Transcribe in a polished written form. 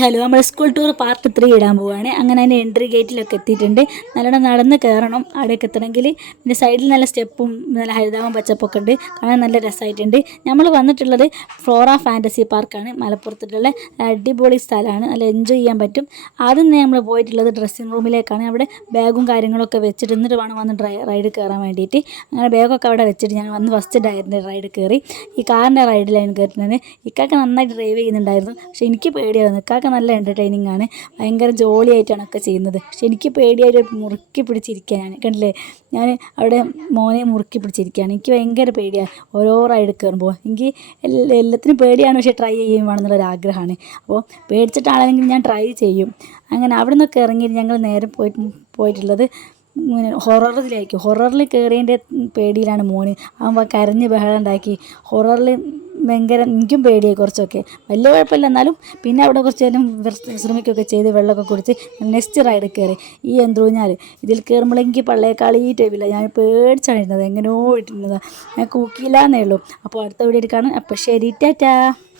Hello നമ്മൾ school tour part 3 ഇടാൻ പോവുകയാണ്. അങ്ങനെ അതിൻ്റെ എൻട്രി ഗേറ്റിലൊക്കെ എത്തിയിട്ടുണ്ട്. നല്ലോണം നടന്ന് കയറണം. അവിടെയൊക്കെ എത്തണമെങ്കിൽ പിന്നെ സൈഡിൽ നല്ല സ്റ്റെപ്പും നല്ല ഹരിതാവും പച്ചപ്പൊക്കെ ഉണ്ട്. കാണാൻ നല്ല രസമായിട്ടുണ്ട്. നമ്മൾ വന്നിട്ടുള്ളത് ഫ്ലോറ ഫാൻറ്റസി പാർക്കാണ്. മലപ്പുറത്തിട്ടുള്ള അടിപൊളി സ്ഥലമാണ്. നല്ല എൻജോയ് ചെയ്യാൻ പറ്റും. ആദ്യം തന്നെ നമ്മൾ പോയിട്ടുള്ളത് ഡ്രസ്സിങ് റൂമിലേക്കാണ്. അവിടെ ബാഗും കാര്യങ്ങളൊക്കെ വെച്ചിട്ട് എന്നിട്ട് വേണം വന്ന് റൈഡ് കയറാൻ വേണ്ടിയിട്ട്. അങ്ങനെ ബാഗൊക്കെ അവിടെ വെച്ചിട്ട് ഞങ്ങൾ വന്ന് ഫസ്റ്റ് റൈഡ് കയറി. ഈ കാറിൻ്റെ റൈഡിലായിരുന്നു കയറ്റുന്നത്. ഇക്കൊക്കെ നന്നായിട്ട് ഡ്രൈവ് ചെയ്യുന്നുണ്ടായിരുന്നു. പക്ഷേ എനിക്ക് പേടിയായിരുന്നു. ഇക്കാക്ക നല്ല എൻ്റർടൈനിങ് ആണ്. ഭയങ്കര ജോളിയായിട്ടാണ് ഒക്കെ ചെയ്യുന്നത്. പക്ഷെ എനിക്ക് പേടിയായിട്ട് മുറുക്കി പിടിച്ചിരിക്കുക. ഞാൻ കണ്ടില്ലേ, ഞാൻ അവിടെ മോനെ മുറുക്കി പിടിച്ചിരിക്കുകയാണ്. എനിക്ക് ഭയങ്കര പേടിയാണ് ഓരോ റൈഡ് കയറുമ്പോൾ. എനിക്ക് എല്ലാത്തിനും പേടിയാണ്, പക്ഷേ ട്രൈ ചെയ്യുവാണെന്നുള്ളൊരു ആഗ്രഹമാണ്. അപ്പോൾ പേടിച്ചിട്ടാണെങ്കിൽ ഞാൻ ട്രൈ ചെയ്യും. അങ്ങനെ അവിടെ നിന്നൊക്കെ ഇറങ്ങി ഞങ്ങൾ നേരെ പോയിട്ടുള്ളത് ഹൊററിൽ കയറിയതിൻ്റെ പേടിയിലാണ് മോന്. അവൻ കരഞ്ഞ് ബഹളം ഉണ്ടാക്കി. ഹൊററിൽ ഭയങ്കര എനിക്കും പേടിയായി കുറച്ചൊക്കെ. വലിയ കുഴപ്പമില്ല, എന്നാലും പിന്നെ അവിടെ കുറച്ച് നേരം വിശ്രമിക്കുകയൊക്കെ ചെയ്ത് വെള്ളമൊക്കെ കുടിച്ച് നെക്സ്റ്റ് റൈഡ് കയറി. ഈ ഊഞ്ഞാൽ ഇതിൽ കയറുമ്പോഴെങ്കിൽ പള്ളേക്കാളീട്ടില്ല. ഞാൻ പേടിച്ചാണ് ഇരുന്നത്. എങ്ങനെയോ ഇട്ടിരുന്നത്. ഞാൻ കൂക്കിയില്ല എന്നേ ഉള്ളൂ. അപ്പോൾ അടുത്ത വീഡിയോ കാണാം. അപ്പോൾ ശരി, ടാറ്റാ.